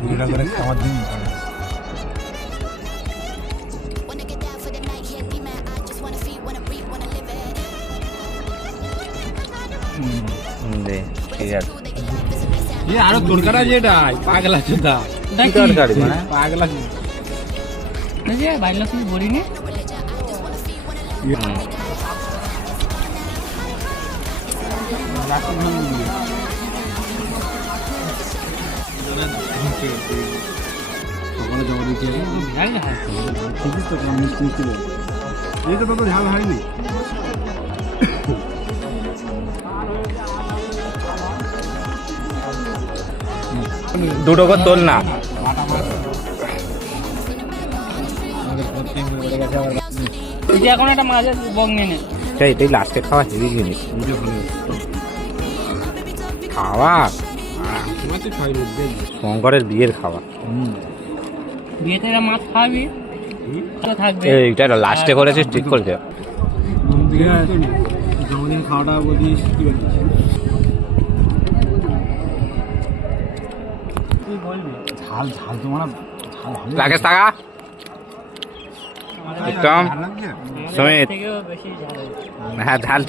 ভিডিওটা করে খাওয়ার দিন ঠিক আছে আরো তরকারি যেটা পাগলা চোদা তরকারি মানে পাগলা বাইরে তুমি বলিনি সকালে জমা দিতে ঠিকই তো মিষ্টি মিষ্টি এইটা তো ঝাল হয়নি দুটো করে তোল না এখন একটা মাঝে বং নেই এটাই লাস্টে খাওয়া হেভি জিনিস খাওয়া শঙ্করের বিয়ের খাওয়া বিয়েতে এরা মাছ খাওয়াবি থাকবে এইটা লাস্টে করেছিস ঠিক করেছে জন্মদিন খাওয়াটা বলিস কি বলিস ঝাল ঝাল তো মানে ঝাল রাকেশ টাকা একদম সুমিত থেকেও বেশি ঝাল হ্যাঁ ঝাল ঠিক